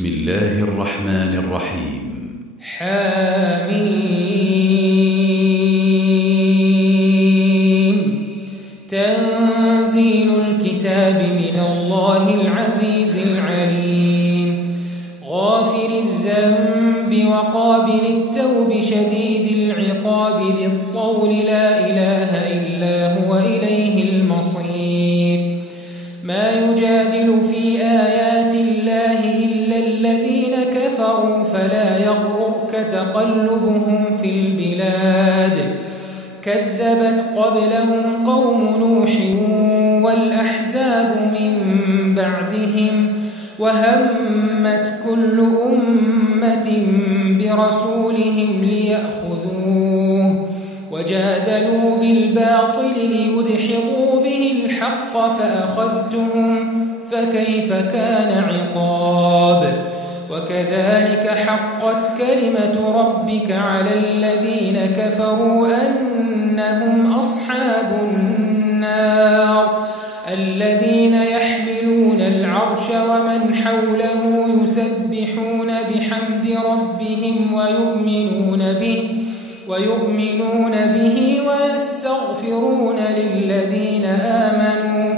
بسم الله الرحمن الرحيم. حميم. تنزيل الكتاب من الله العزيز العليم. غافر الذنب وقابل التوب شديد العقاب ذي الطول لا إله إلا هو إليه المصير. ما يجادل في آيات الله إلا الذين كفروا فلا يغرك تقلبهم في البلاد. كذبت قبلهم قوم نوح والأحزاب من بعدهم وهمت كل أمة برسولهم ليأخذوه وجادلوا بالباطل ليدحضوا به الحق فأخذتهم فكيف كان عقاب. وكذلك حقت كلمة ربك على الذين كفروا أنهم أصحاب النار الذين يحملون العرش ومن حوله يسبحون بحمد ربهم ويؤمنون به ويستغفرون للذين آمنوا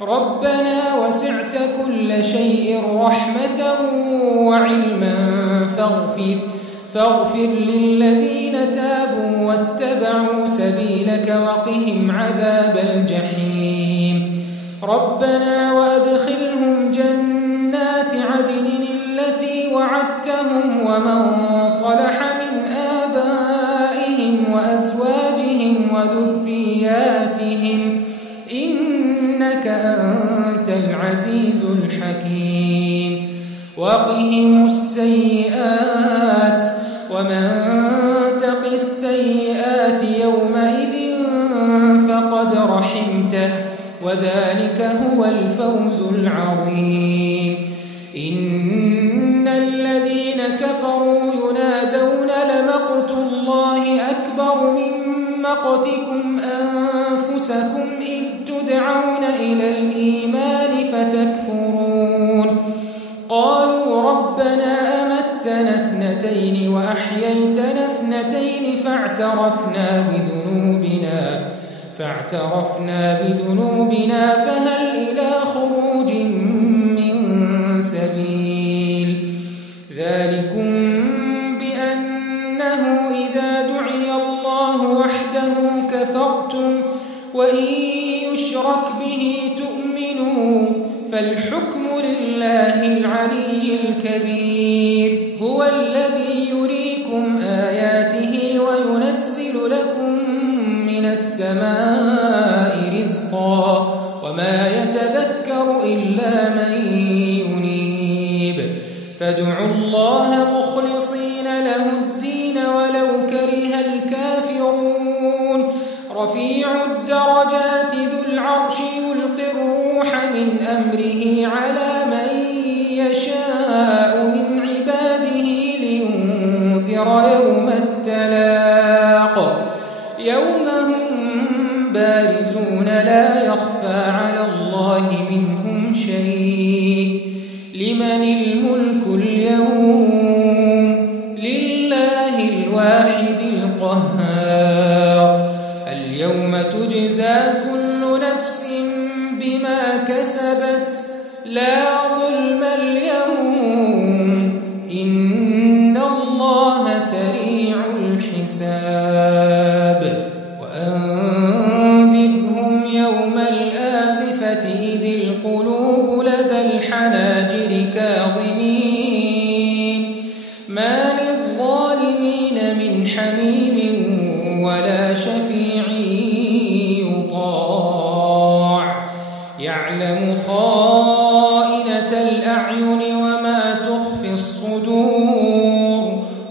ربنا وسعت كل شيء رحمة وعلما فاغفر للذين تابوا واتبعوا سبيلك وقهم عذاب الجحيم. ربنا وأدخلهم جنات عدن التي وعدتهم ومن صلح من آبائهم وأزواجهم وذرياتهم إنك أنت العزيز الحكيم. وقهم السيئات ومن تق السيئات يومئذ فقد رحمته وذلك هو الفوز العظيم. إن الذين كفروا ينادون لمقت الله أكبر من مقتكم أنفسكم إذ تدعون إلى الإيمان فتكفرون. قالوا ربنا أمتنا اثنتين وأحييتنا اثنتين فاعترفنا بذنوبنا فهل إلى خروج من سبيل. ذلكم بأنه إذا دعي الله وحده كفرتم وإن يشرك به تؤمنوا فالحكم لله العلي الكبير. هو الذي يريكم آياته وينزل لكم من السماء رزقا وما يتذكر إلا من ينيب. فادعوا الله مخلصين له الدين ولو كره الكافرون. رفيع الدرجات ذو العرش يلقي الروح من أمره على من يشاء من عباده لينذر يوم التلاق يوم هم بارزون لا يخفى على الله منهم شيء. لمن الملك اليوم؟ لله الواحد القهار. اليوم تجزى كل نفس بما كسبت لا ظلم اليوم إن الله سريع الحساب. وأنذرهم يوم الآزفة إذ القلوب لدى الحناجر كاظمين ما للظالمين من حميم ولا شفيع يطاع. يعلم خائنة الأعين وما تخفي الصدور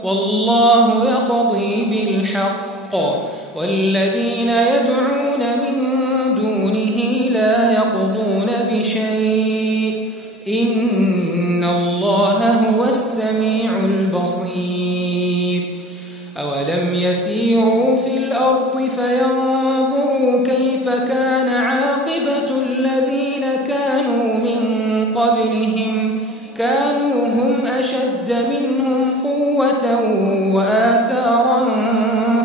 والله يقضي بالحق والذين يدعون من دونه لا يقضون بشيء إن الله هو السميع البصير. أولم يسيروا في الأرض فينظروا كيف كان عاقبة الذين كانوا من قبلهم كانوا هم أشد منهم قوة وآثارا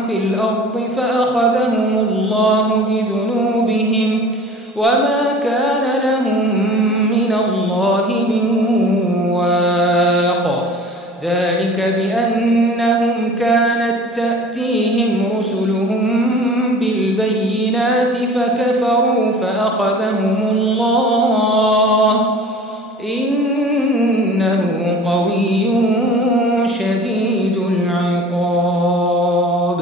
في الأرض فأخذهم الله بذنوبهم وما كان لهم من الله من واق. ذلك بأنهم كانت تأتيهم رسلهم بالبينات فكفروا فأخذهم الله إنه قوي شديد العقاب.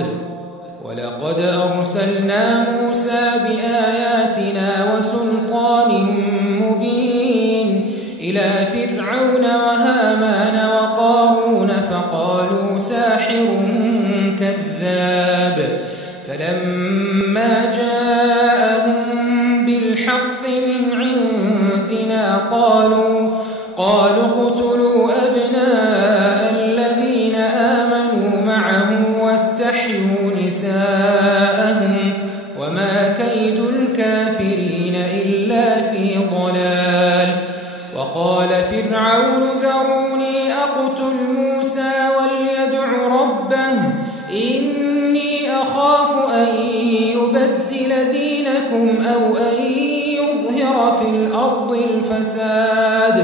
ولقد أرسلنا موسى بآياتنا وسلطان مبين إلى فرعون وهامان وقارون فقالوا ساحر كذاب. فلما جاءهم بالحق من عندنا قالوا اقتلوا أبناء الذين آمنوا معه واستحيوا نساءهم وما كيد الكافرين إلا في ضلال. وقال فرعون ذروني أقتل موسى وليدع ربه إني أخاف أن يبدل دينكم أو أن يظهر في الأرض الفساد.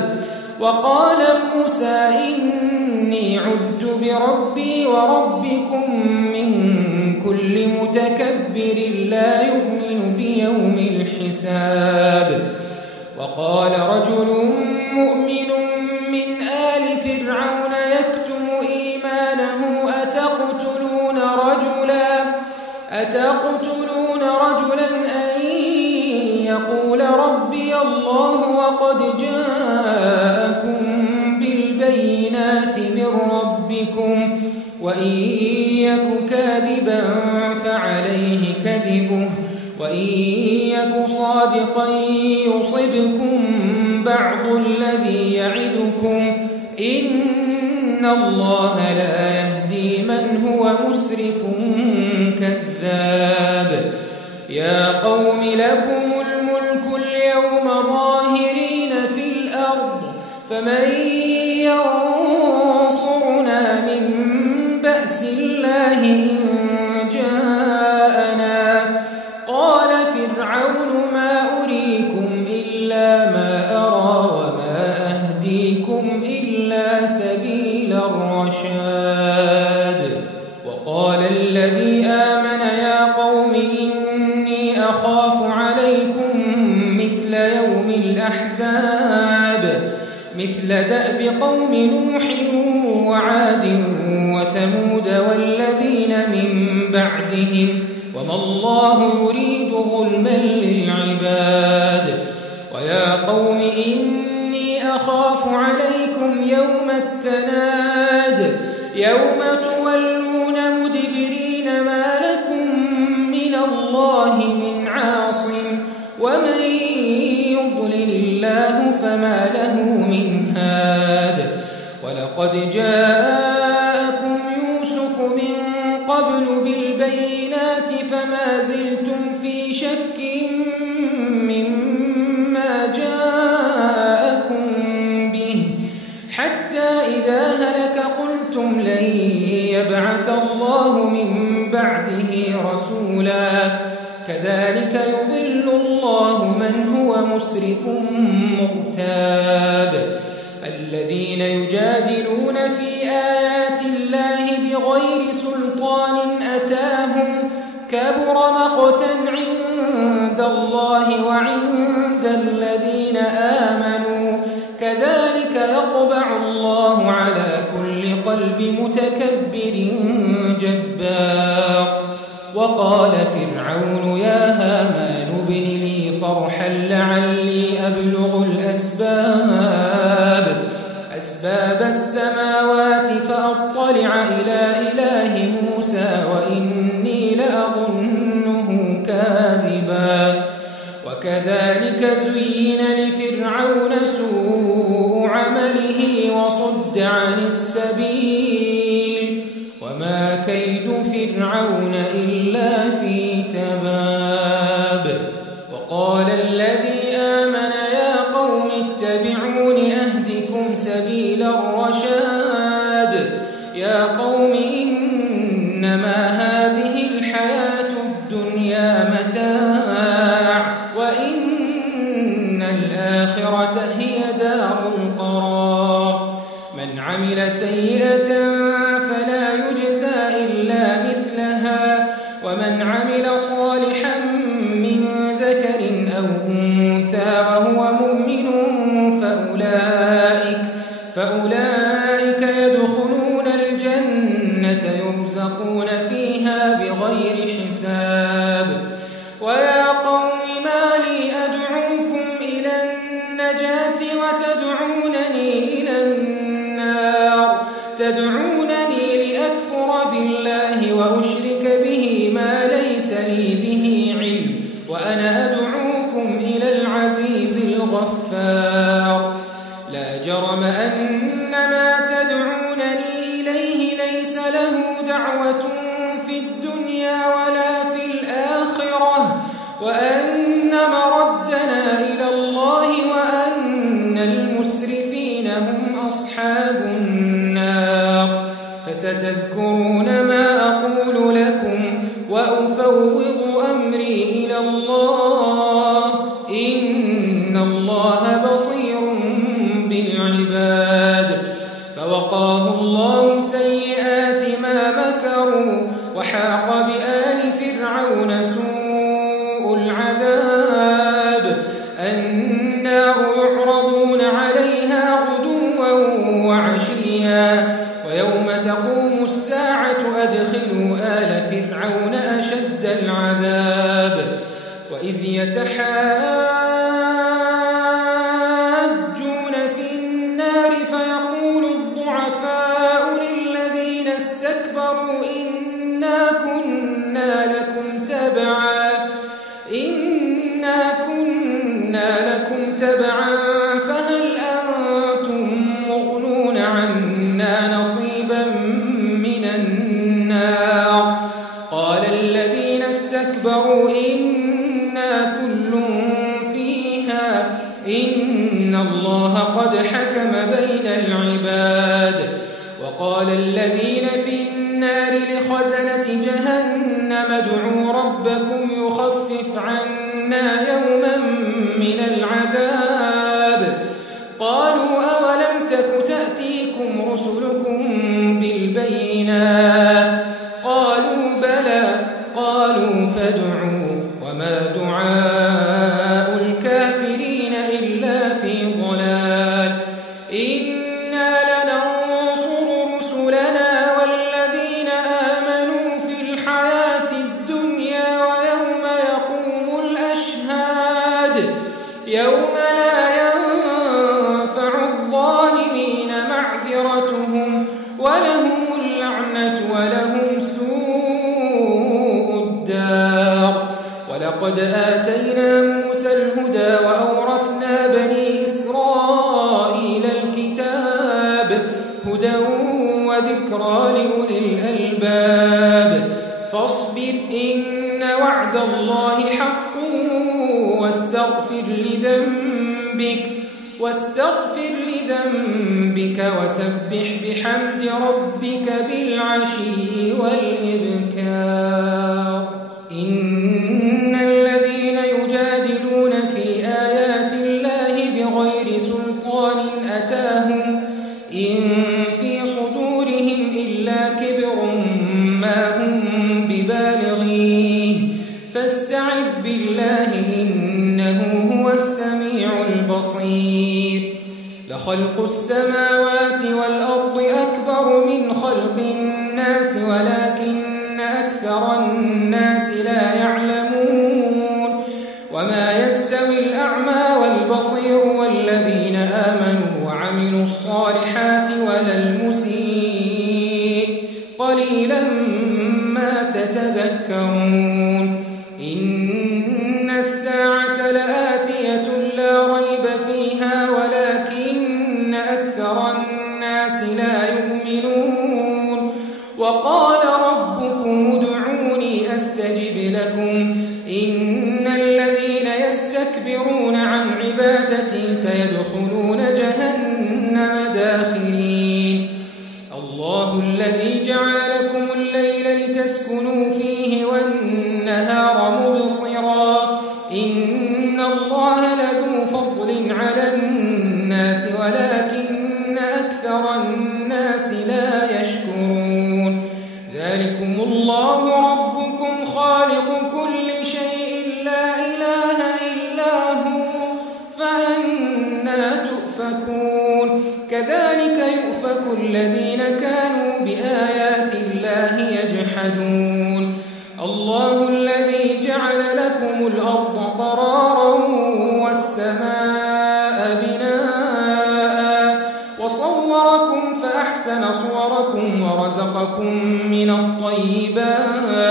وقال موسى إني عذت بربي وربكم من كل متكبر لا يؤمن بيوم الحساب. وقال رجل مؤمن من آل فرعون يكتم إيمانه أتقتلون رجلا أن يقول ربي الله وقد جاءكم بالبينات من ربكم وإن يك كاذبا فعليه كذبه وإن يك صادقا يصبكم بعض الذي يعدكم إن الله لا يهدي من هو مسرف كذاب. يا قوم لكم الملك اليوم ظاهرين في الأرض فمن ينصرنا من بأس الله إن جاءنا. قال فرعون ما أريكم إلا ما أرى وما أهديكم إلا سبيل الرشاد. وقال الذي آمن يا قوم إني أخاف عليكم مثل يوم الأحزاب مثل دأب قوم نوح وعاد وثمود والذين من بعدهم وما الله يريد ظلما للعباد. ويا قوم إني أخاف عليكم يوم التناد يوم تولون مدبرين ما لكم من الله من عاصم ومن يضلل الله فما له من هاد. ولقد جاءكم يوسف من قبل بالبينات فما زلتم في شك مما جاءكم به حتى إذا هلك قلتم لن يبعث الله من بعده رسولا. كذلك يضل الله من هو مسرف مرتاب. الذين يجادلون في آيات الله بغير سلطان أتاهم كبر مقتا عند الله وعند الذين آمنوا كذلك يطبع الله على كل قلب متكبر جبار. وقال فرعون يا هامان ابن لي صرحا لعلي أبلغ أسباب السماوات فأطلع إلى إله موسى وإني لأظنه كاذبا. وكذلك زين لفرعون سوء عمله وصد عن السبيل وما كيد فرعون إلا في تباب. وقال الذي آمن يا قوم اتبعون أهدكم سبيل الرشاد يا قوم إنما هذه الحياة الدنيا متاع وإن الآخرة هي دار القرار من عمل سيئة فلا يجزى إلا مثلها ومن عمل صالحا من ذكر أو أنثى وهو مؤمن فأولئك يدخلون الجنة يرزقون فيها بغير حساب ويا قوم ما لي أدعوكم إلى النجاة وتدعونني إلى النار تدعونني لأكفر بالله وأشرك به ما ليس لي به علم وأنا أدعوكم إلى العزيز الغفار لا جرم أن ما تدعونني إليه ليس له دعوة في الدنيا ولا في الآخرة وأن مردنا إلى الله وأن المسرفين هم أصحاب النار فستذكرون ما أقول لكم وأفوض أمري إلى الله إن الله بصير بالعباد فوقاه الله سيئات ما مكروا وحاق بآل فرعون سوء العذاب النار يعرضون عليها غدوا وعشيا ويوم تقوم الساعة أدخلوا آل فرعون أشد العذاب وإذ يتحاجون في النار فيقول الضعفاء للذين استكبروا إنا كنا لكم تبعا فهل أنتم مغنون عنا نصيبا من النار قال الذين استكبروا إنا كل فيها إن الله قد حكم بين العباد وقال الذين في النار لخزنة جهنم ادعوا ربكم يخفف عنا يوما من العذاب قالوا أولم تك تأتيكم رسلكم بالبينات قالوا بلى قالوا فادعوا وما دعاء الكافرين إلا في ضلال إنا لننصر رسلنا والذين آمنوا في الحياة الدنيا ويوم يقوم الأشهاد يوم لا ينفع الظالمين معذرتهم ولهم اللعنة ولهم سوء الدار ولقد آتينا موسى الهدى وأورثنا بني إسرائيل الكتاب هدى وذكرى لأولي الألباب فاصبر إن وعد الله حق واستغفر لذنبك وسبح بحمد ربك بالعشي والإبكار إن الذين يجادلون في آيات الله بغير سلطان أتاهم إن في صدورهم إلا كبر ما هم ببالغيه فاستعذ بالله إنه هو السميع البصير لخلق السماوات والأرض أكبر من خلق الناس ولكن أكثر الناس لا يعلمون وما يستوي الأعمى والبصير والذين آمنوا وعملوا الصالحات ولا المسيء قليلا ما تتذكرون إن الساعة لآتية لا ريب فيها ولكن أكثر الناس لا يؤمنون وقال ربكم ادعوني أستجب لكم إن الذين يستكبرون عن عبادتي سيدخلون جهنم داخرين الله الله الذي جعل لكم الليل لتسكنوا فيه والنهار مبصرا إن الله لذو فضل على الناس ولكن أكثر الناس لا يشكرون ذلكم الله ربكم خالق كل شيء لا إله إلا هو فأنى تؤفكون كذلك يؤفك الذين كانوا بآيات الله يجحدون الله الذي جعل لكم الأرض قرارا والسماء بناء وصوركم فأحسن صوركم ورزقكم من الطيبات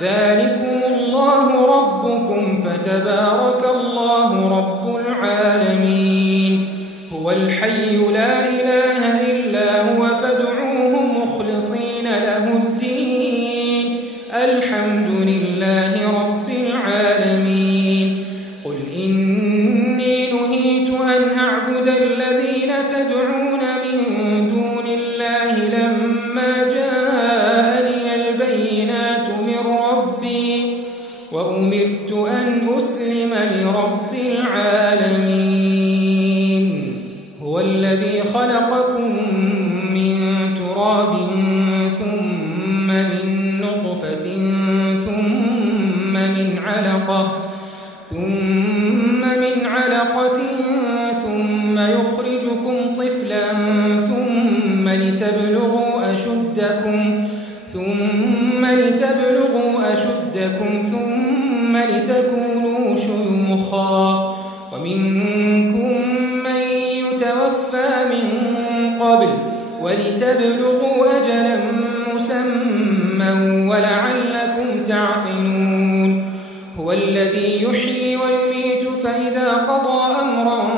ذلكم الله ربكم فتبارك الله رب العالمين هو الحي لا إله إلا هو فادعوه مخلصين له الدين الحمد لله رب العالمين قل إني نهيت أن أعبد الذين تدعون من دون الله لما جاءني البينات من ربي وأمرت أن أسلم لرب العالمين هو الذي خلقكم من تراب ثم من نطفة ثم من علقة ثم يخرجكم طفلا ثم لتبلغوا أشدكم ثم لتكونوا شيوخا ومنكم من يتوفى من قبل ولتبلغوا أجلا مسمى ولعلكم تعقلون هو الذي يحيي ويميت فإذا قضى أمرا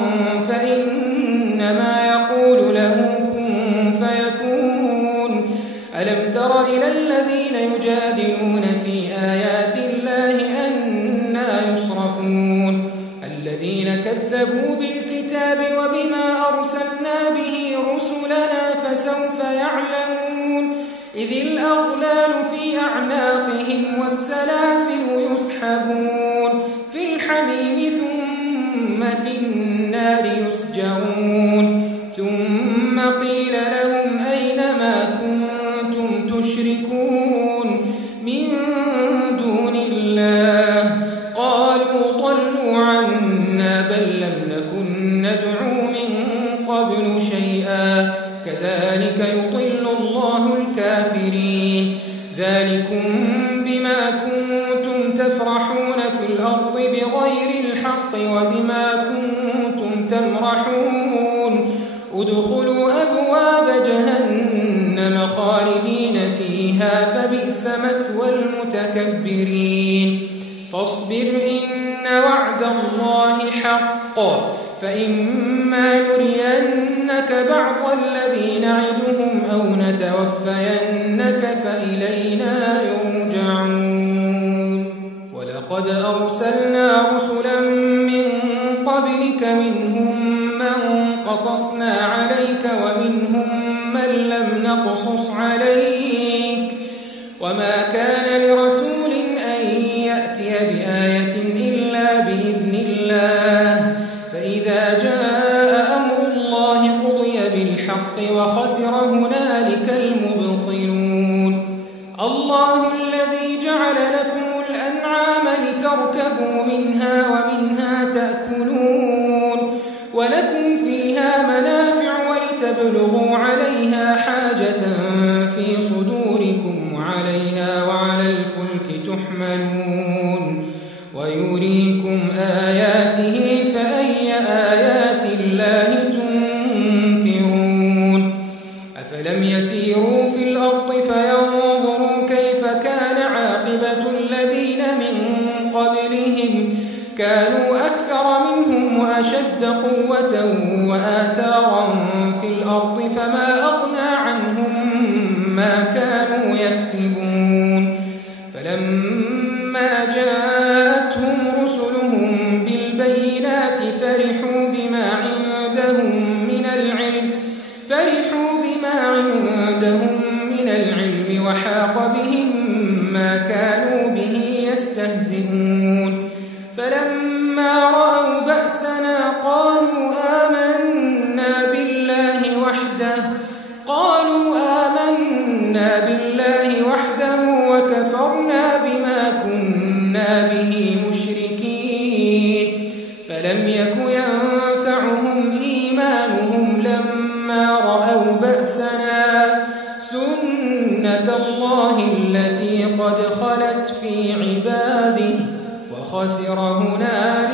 فإنما يقول له كن فيكون ألم تر إلى الذين يجادلون في آيات الله أنى يصرفون الذين كذبوا بالكتاب وبما أرسلنا به رسلنا فسوف يعلمون إذ الأغلال في أعناقهم والسلاسل يسحبون في الحميم ثم في النار يسجرون ثم قيل لهم أين ما كنتم تشركون من دون الله قالوا ضلوا عنا بل لم نكن ندعو من قبل شيئا كذلك يضل الله الكافرين ذلكم بما كنتم تفرحون في الأرض بغير الحق وبما كنتم تمرحون ادخلوا أبواب جهنم خالدين فيها فبئس مثوى المتكبرين فاصبر إن وعد الله حق فإما نرينك بعض الذي نعدهم أو نتوفينك فإلينا يرجعون ولقد أرسلنا رسلا من قبلك منهم من قصصنا عليك ومنهم من لم نقصص عليك وما كان لرسول أن يأتي بآية إلا بإذن الله فإذا جاء أمر الله قضي بالحق وخسر هنالك المبطلون الله الذي جعل لكم الأنعام لتركبوا منها ومنها تأكلون ولكم فيها منافع ولتبلغوا عليها حاجة في صدوركم وعليها وعلى الفلك تحملون ويريكم آياته فأي آيات الله تنكرون أفلم يسيروا في الأرض فينظروا كيف كان عاقبة الذين من قبلهم كانوا أكثر منهم وأشد قوة وآثارا في الأرض فما أغنى عنهم ما كانوا يكسبون فلما جاءتهم رسلهم بالبينات فرحوا بما عندهم سُنَّةَ اللَّهِ الَّتِي قَدْ خَلَتْ فِي عِبَادِهِ وَخَسِرَ هُنَالِكَ